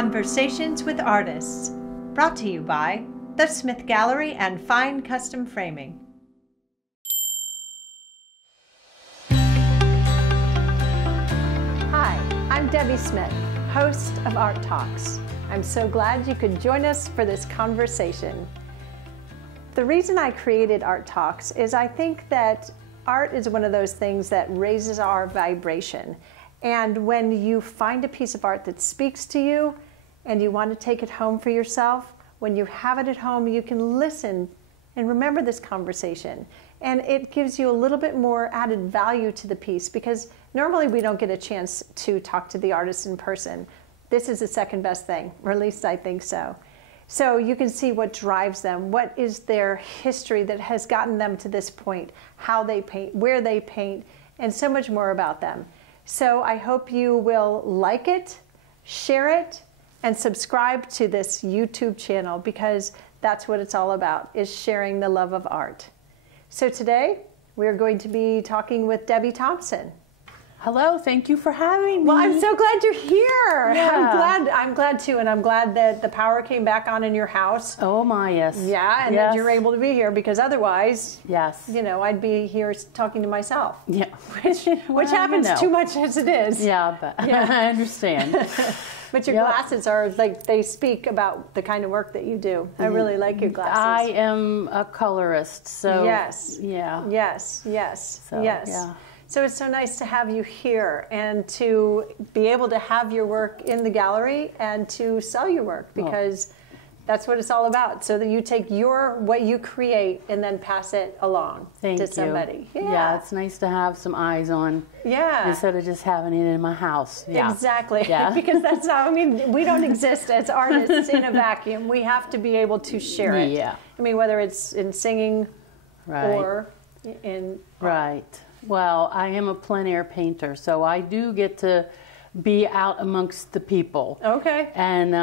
Conversations with Artists, brought to you by The Smith Gallery and Fine Custom Framing. Hi, I'm Debbie Smith, host of Art Talks. I'm so glad you could join us for this conversation. The reason I created Art Talks is I think that art is one of those things that raises our vibration. And when you find a piece of art that speaks to you and you want to take it home for yourself, when you have it at home, you can listen and remember this conversation. And it gives you a little bit more added value to the piece because normally we don't get a chance to talk to the artist in person. This is the second best thing, or at least I think so. So you can see what drives them, what is their history that has gotten them to this point, how they paint, where they paint, and so much more about them. So I hope you will like it, share it, and subscribe to this YouTube channel because that's what it's all about, is sharing the love of art. So today, we're going to be talking with Debbie Thompson. Hello, thank you for having me. Well, I'm so glad you're here. Yeah. I'm glad too, and I'm glad that the power came back on in your house. Oh my, yes. Yeah, and yes. that you're able to be here because otherwise, yes, you know, I'd be here talking to myself. Yeah, which happens too much as it is. Yeah, but yeah. I understand. But your glasses are like, they speak about the kind of work that you do. I really like your glasses. I am a colorist, so yes, yeah, yes. So, yes. Yeah. So it's so nice to have you here and to be able to have your work in the gallery and to sell your work because that's what it's all about. So that you take what you create and then pass it along to somebody. Yeah, it's nice to have some eyes on. Yeah. Instead of just having it in my house. Yeah. Exactly. Yeah. Because that's how, I mean, we don't exist as artists in a vacuum. We have to be able to share it. Yeah. I mean, whether it's in singing or in art. Right. Well, I am a plein air painter, so I do get to be out amongst the people. Okay. And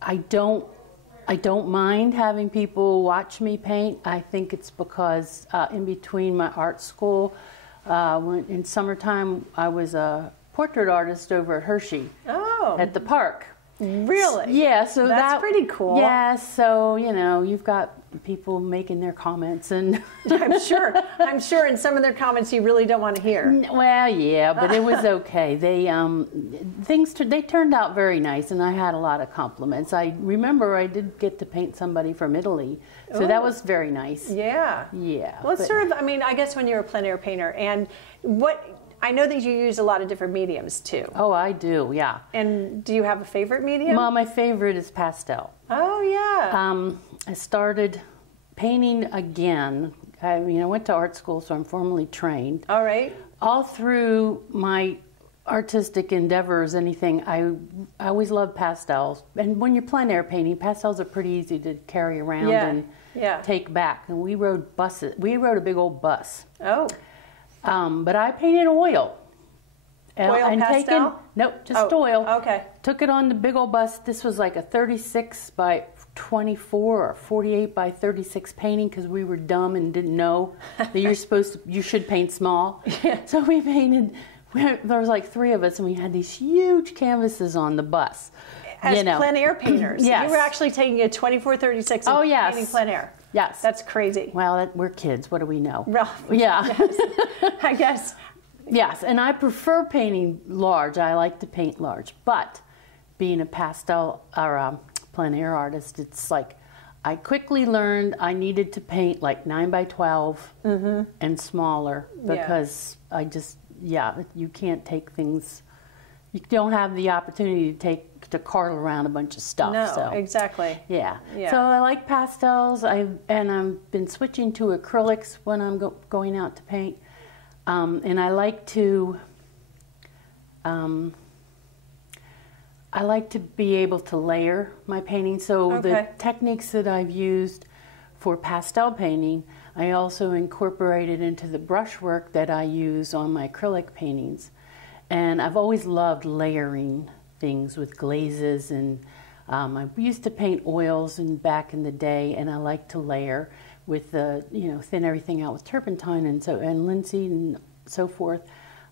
I don't mind having people watch me paint. I think it's because in between my art school, in summertime, I was a portrait artist over at Hershey at the park. Really? Yeah. So that's pretty cool. Yeah. So you've got people making their comments, and I'm sure in some of their comments you really don't want to hear. Well, yeah, but it was okay. They they turned out very nice, and I had a lot of compliments. I remember I did get to paint somebody from Italy, so that was very nice. Yeah. Yeah. Well, it's sort of, I mean, I guess when you're a plein air painter, and I know that you use a lot of different mediums too. Oh, I do, yeah. And do you have a favorite medium? Well, my favorite is pastel. Oh, yeah. I started painting again. I went to art school, so I'm formally trained. All right. All through my artistic endeavors, I always loved pastels. And when you're plein air painting, pastels are pretty easy to carry around and take back. And we rode buses. We rode a big old bus. Oh. But I painted oil. Oil pastel? Nope, just oil. Okay. Took it on the big old bus. This was like a 36 by 24 or 48 by 36 painting because we were dumb and didn't know that you should paint small. Yeah. So we painted. There was like 3 of us, and we had these huge canvases on the bus. As plein air painters. Yes. You were actually taking a 24-36 and painting plein air. Yes. That's crazy. Well, we're kids. What do we know? Well, yeah. Yes. I guess. Yes, and I prefer painting large. I like to paint large. But being a pastel or a plein air artist, it's like I quickly learned I needed to paint like 9 by 12 and smaller because you can't take things. You don't have the opportunity to cartle around a bunch of stuff. No, so. exactly. Yeah. So I like pastels. I've been switching to acrylics when I'm going out to paint, and I like to. I like to be able to layer my painting. So the techniques that I've used for pastel painting, I also incorporated into the brushwork that I use on my acrylic paintings. And I've always loved layering things with glazes, and I used to paint oils back in the day, and I like to layer with thin everything out with turpentine and linseed and so forth.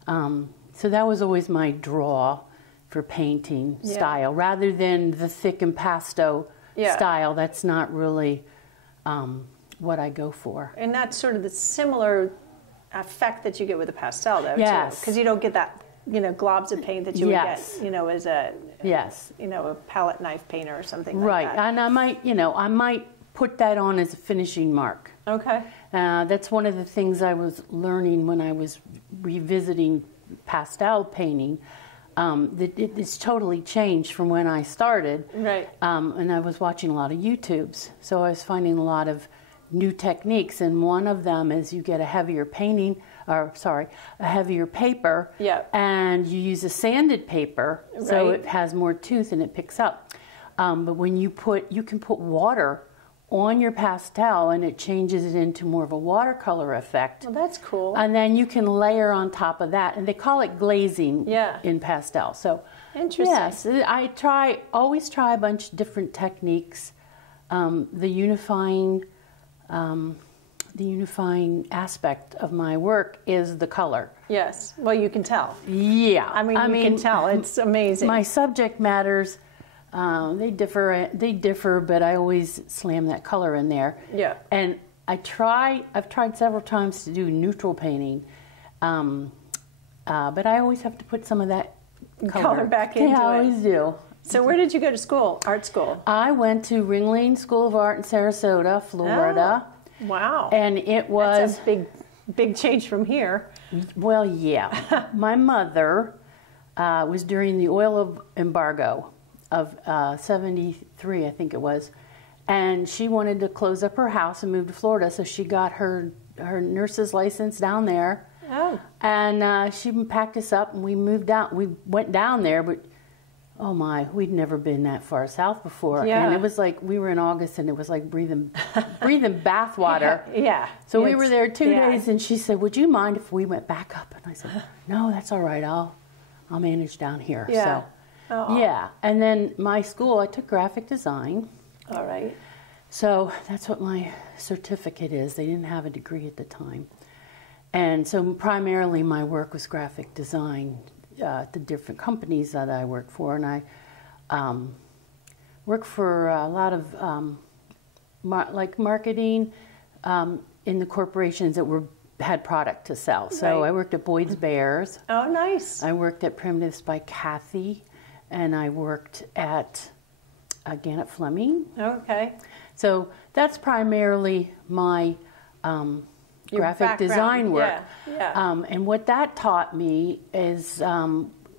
So that was always my draw for painting style, rather than the thick impasto style. That's not really what I go for. And that's sort of the similar effect that you get with a pastel, though, yes. too. Because you don't get that, globs of paint that you would get, as a, a palette knife painter or something like that. Right, and I might put that on as a finishing mark. Okay. That's one of the things I was learning when I was revisiting pastel painting. That it's totally changed from when I started. Right. And I was watching a lot of YouTubes, so I was finding a lot of new techniques, and one of them is you get a heavier a heavier paper, and you use a sanded paper, so it has more tooth and it picks up. But when you can put water on your pastel, and it changes it into more of a watercolor effect. Well, that's cool. And then you can layer on top of that, and they call it glazing in pastel. So, interesting. Yes, I always try a bunch of different techniques. The unifying aspect of my work is the color. Yes. Well, you can tell. Yeah. I mean, you can tell. It's amazing. My subject matters. They differ, but I always slam that color in there. Yeah. And I've tried several times to do neutral painting, but I always have to put some of that color back into it. Yeah, I always do. So where did you go to school, art school? I went to Ringling School of Art in Sarasota, Florida. Oh, wow. And it was... That's a big change from here. Well, yeah. My mother was during the oil embargo of 73, I think it was, and she wanted to close up her house and move to Florida, so she got her nurse's license down there. Oh. And she packed us up, and we moved out. We went down there, but oh my, we'd never been that far south before. Yeah. And it was like, we were in August, and it was like breathing bath water. Yeah. So we were there 2 days, and she said, "Would you mind if we went back up?" And I said, "No, that's all right. I'll manage down here." Yeah. So. Yeah, and then my school, I took graphic design. All right. So that's what my certificate is. They didn't have a degree at the time. And so primarily my work was graphic design, the different companies that I worked for. And I worked for a lot of marketing in the corporations that had product to sell. So I worked at Boyd's Bears. Oh, nice. I worked at Primitives by Kathy. And I worked at Gannett Fleming. Okay. So that's primarily my graphic design work. Yeah. And what that taught me is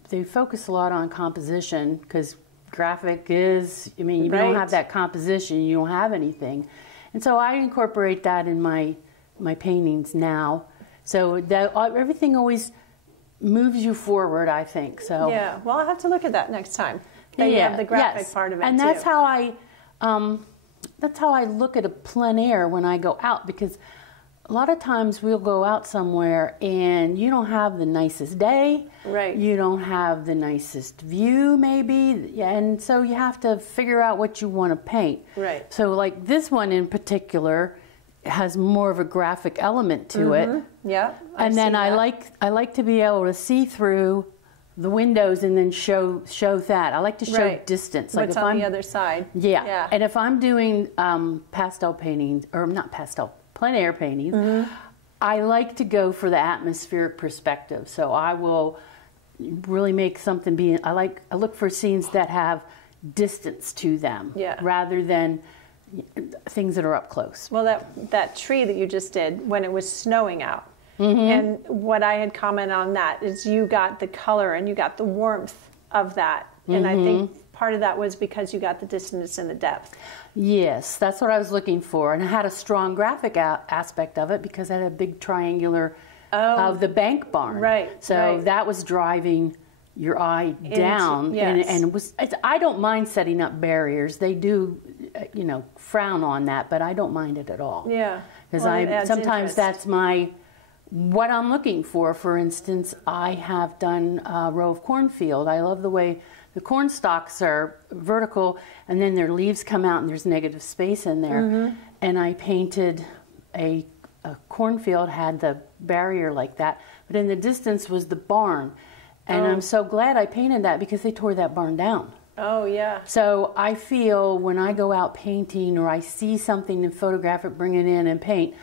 they focus a lot on composition, because graphic is, if you don't have that composition, you don't have anything. And so I incorporate that in my paintings now. So that everything always moves you forward, I think. So yeah, well, I'll have to look at that next time. You have the graphic part of it, and too. that's how I look at a plein air when I go out, because a lot of times we'll go out somewhere and you don't have the nicest day, right? You don't have the nicest view, maybe, and so you have to figure out what you want to paint. Right. So, like this one in particular has more of a graphic element to it. Yeah. And then I like to be able to see through the windows and then show that. I like to show distance. Like what's on the other side. Yeah. And if I'm doing pastel paintings, or not pastel, plein air paintings, I like to go for the atmospheric perspective. So I will really make something I look for scenes that have distance to them, rather than things that are up close. Well, that tree that you just did when it was snowing out, and what I had commented on that is you got the color and you got the warmth of that, and I think part of that was because you got the distance and the depth. Yes, that's what I was looking for, and it had a strong graphic aspect of it because it had a big triangular of the bank barn. Right. So that was driving your eye down, and it was. I don't mind setting up barriers. They do, frown on that, but I don't mind it at all. Yeah, because sometimes that's what I'm looking for. For instance, I have done a row of cornfield. I love the way the corn stalks are vertical, and then their leaves come out, and there's negative space in there. And I painted a cornfield, had the barrier like that, but in the distance was the barn. And I'm so glad I painted that because they tore that barn down. Oh, yeah. So I feel when I go out painting or I see something and photograph it, bring it in and paint,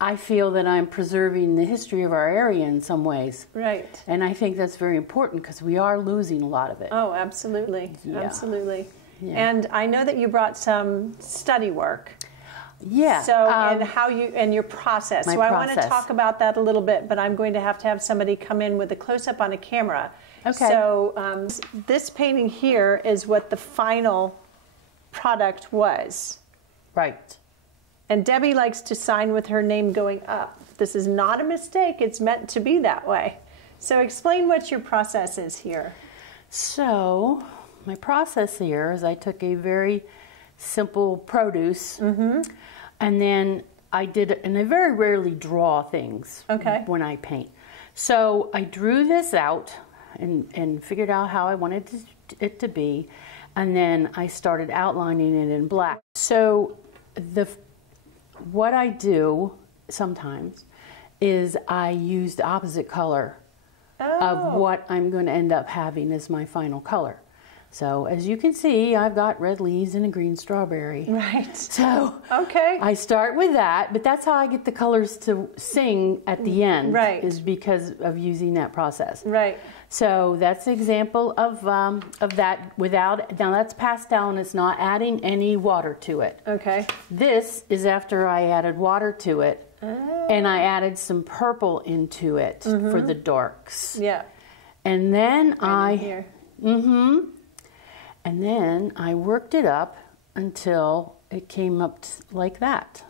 I feel that I'm preserving the history of our area in some ways. Right. And I think that's very important because we are losing a lot of it. Oh, absolutely. Yeah. Absolutely. Yeah. And I know that you brought some study work. Yeah. So, and how you, and your process. So I want to talk about that a little bit, but I'm going to have somebody come in with a close-up on a camera. Okay. So this painting here is what the final product was. Right. And Debbie likes to sign with her name going up. This is not a mistake. It's meant to be that way. So explain what your process is here. So my process here is I took a very simple produce, and then I did, and I very rarely draw things when I paint. So I drew this out and figured out how I wanted it to be, and then I started outlining it in black. So what I do sometimes is I use the opposite color of what I'm going to end up having as my final color. So as you can see, I've got red leaves and a green strawberry. Right. So I start with that, but that's how I get the colors to sing at the end. Right. Is because of using that process. Right. So that's an example of that without, now that's pastel and it's not adding any water to it. Okay. This is after I added water to it, and I added some purple into it for the darks. Yeah. And then here. And then I worked it up until it came up like that.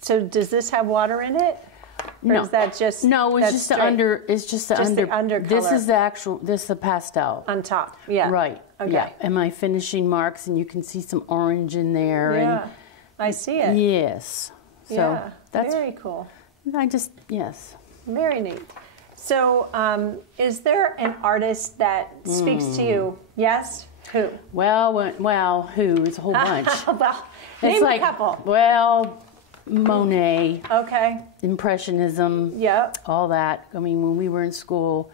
So does this have water in it? Or No. is that just No, it's just the under. It's just the under. The under This color. is the actual. This is the pastel. On top. Yeah. Right. Okay. Yeah. And my finishing marks, and you can see some orange in there. Yeah. I see it. And yes. So yeah. that's Very cool. yes. Very neat. So, is there an artist that speaks to you? Yes? Who? Well, who? It's a whole bunch. Well, name a couple. Well, Monet. Okay. Impressionism. Yep. All that. I mean, when we were in school,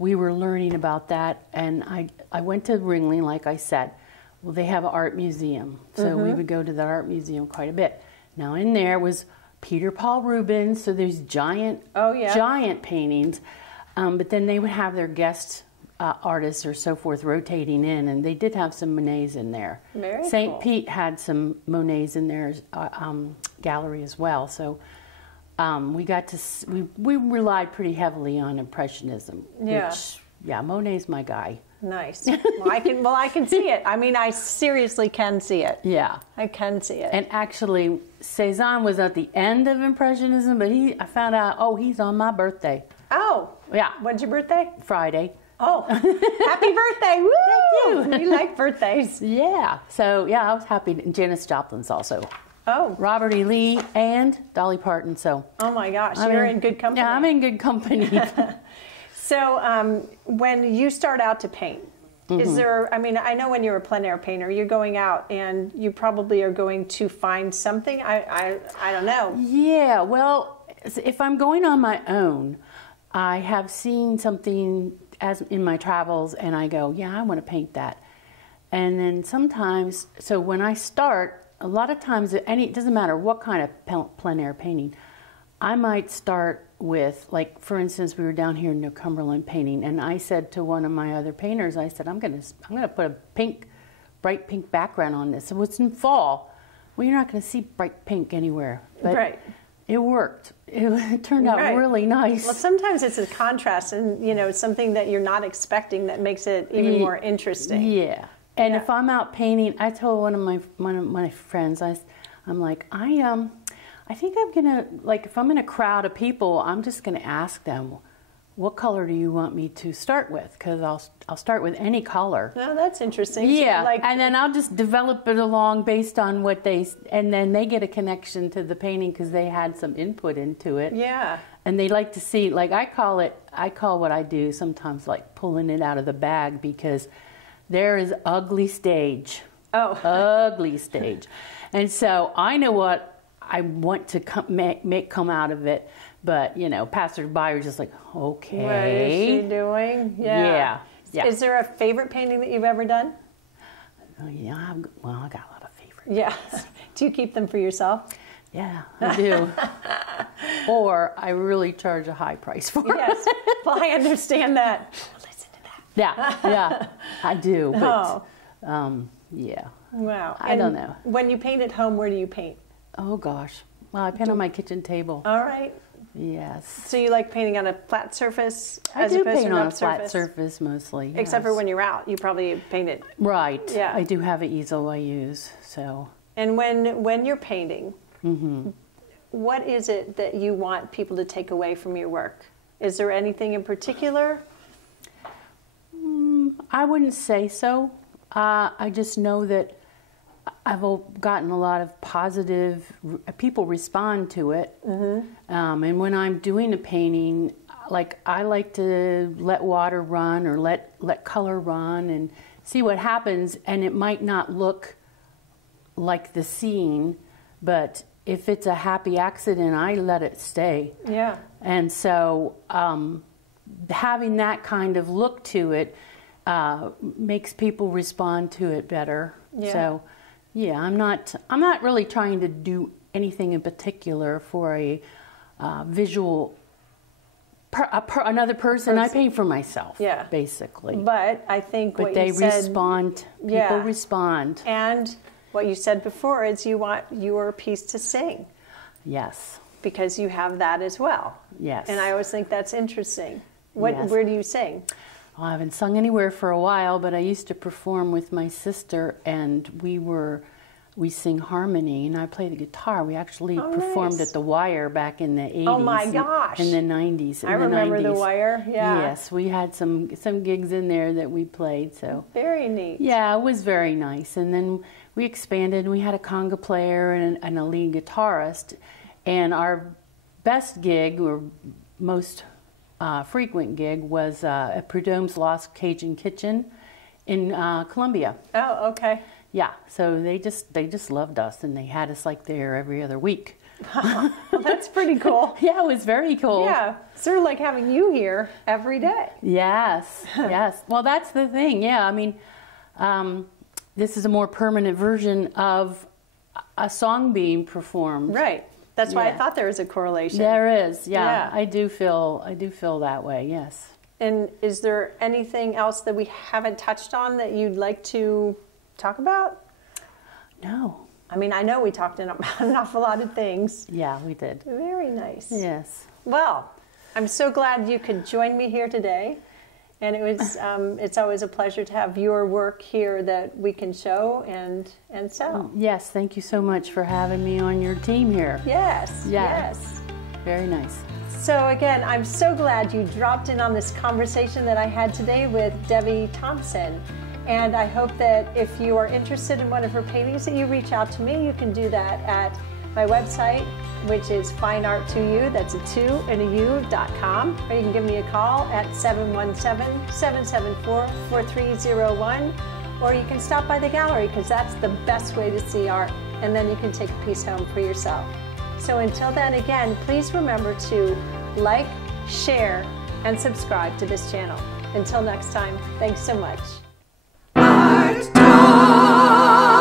we were learning about that, and I went to Ringling, like I said. Well, they have an art museum, so we would go to the art museum quite a bit. Now, in there was Peter Paul Rubens, so there's giant paintings, but then they would have their guest artists or so forth rotating in, and they did have some Monets in there. Very cool. St. Pete had some Monets in their gallery as well, so we got to we relied pretty heavily on Impressionism. Yeah. Which, yeah, Monet's my guy. Nice. Well, I can see it. I mean, I seriously can see it. Yeah. I can see it. And actually, Cézanne was at the end of Impressionism, but I found out, he's on my birthday. Oh. Yeah. When's your birthday? Friday. Oh. Happy birthday. Woo! Thank you. We like birthdays. Yeah. So, yeah, I was happy. And Janis Joplin's also. Oh. Robert E. Lee and Dolly Parton. So. Oh, my gosh. You're in good company. Yeah, I'm in good company. So when you start out to paint, is there, I mean, I know when you're a plein air painter, you're going out and you probably are going to find something. I don't know. Yeah, well, if I'm going on my own, I have seen something as in my travels and I go, yeah, I want to paint that. And then sometimes, so when I start, a lot of times, it doesn't matter what kind of plein air painting, I might start with, like, for instance, we were down here in New Cumberland painting, and I said to one of my other painters, I said, I'm gonna put a bright pink background on this. So it's in fall. Well, you're not going to see bright pink anywhere. But it worked. It turned out really nice. Well, sometimes it's a contrast, and something that you're not expecting that makes it even more interesting. Yeah. And if I'm out painting, I told one of my friends, I'm like, I think I'm gonna, like, if I'm in a crowd of people, I'm just gonna ask them, what color do you want me to start with? Because I'll start with any color. Oh, that's interesting. Yeah, So, and then I'll just develop it along based on what and then they get a connection to the painting because they had some input into it. Yeah. And they like to see, like, I call what I do sometimes like pulling it out of the bag, because there is ugly stage. Oh. Ugly stage. And so I know what I want to come out of it, but you know, passersby are just like, okay, what is she doing? Yeah. Is there a favorite painting that you've ever done? Yeah, I got a lot of favorites. Yeah. Do you keep them for yourself? Yeah, I do. Or I really charge a high price for it. Yes. Well, I understand that. Listen to that. Yeah, I do. But, yeah. Wow. I don't know. When you paint at home, where do you paint? Oh, gosh. Well, I paint on my kitchen table. All right. Yes. So you like painting on a flat surface? I do paint on a flat surface mostly. Yes. Except for when you're out, you probably paint it. Right. Yeah. I do have an easel I use. So. And when you're painting, what is it that you want people to take away from your work? Is there anything in particular? I wouldn't say so. I just know that I've gotten a lot of positive, people respond to it. And when I'm doing a painting, like I like to let water run or let color run and see what happens. And it might not look like the scene, but if it's a happy accident, I let it stay. Yeah. And so having that kind of look to it makes people respond to it better. Yeah. So, yeah, I'm not really trying to do anything in particular for a visual another person. I paint for myself. Yeah. Basically. But I think what they you said, respond. Yeah. People respond. And what you said before is you want your piece to sing. Yes. Because you have that as well. Yes. And I always think that's interesting. Yes. Where do you sing? Well, I haven't sung anywhere for a while, but I used to perform with my sister, and we sing harmony, and I play the guitar. We actually performed at the Wire back in the 80s. Oh my gosh! In the 90s. I remember the Wire. Yeah. Yes, we had some gigs in there that we played. So very neat. Yeah, it was very nice. And then we expanded. And we had a conga player and a lead guitarist, and our best gig or most frequent gig was at Prudhomme's Lost Cajun Kitchen in Columbia. Oh, okay. Yeah, so they just loved us, and they had us like there every other week. Well, that's pretty cool. Yeah, it was very cool. Yeah, sort of like having you here every day. Yes, yes. Well, that's the thing. Yeah, I mean, this is a more permanent version of a song being performed. Right. That's why I thought there was a correlation. There is. Yeah. I do feel that way. Yes. And is there anything else that we haven't touched on that you'd like to talk about? No. I mean, I know we talked about an awful lot of things. Yeah, we did. Very nice. Yes. Well, I'm so glad you could join me here today. And it was, it's always a pleasure to have your work here that we can show and sell. Yes, thank you so much for having me on your team here. Yes, yes. Very nice. So again, I'm so glad you dropped in on this conversation that I had today with Debbie Thompson. And I hope that if you are interested in one of her paintings that you reach out to me. You can do that at my website, which is fineart2u, that's a 2 and a u.com, or you can give me a call at 717-774-4301, or you can stop by the gallery because that's the best way to see art, and then you can take a piece home for yourself. So until then, again, please remember to like, share, and subscribe to this channel. Until next time, thanks so much. Art Talk!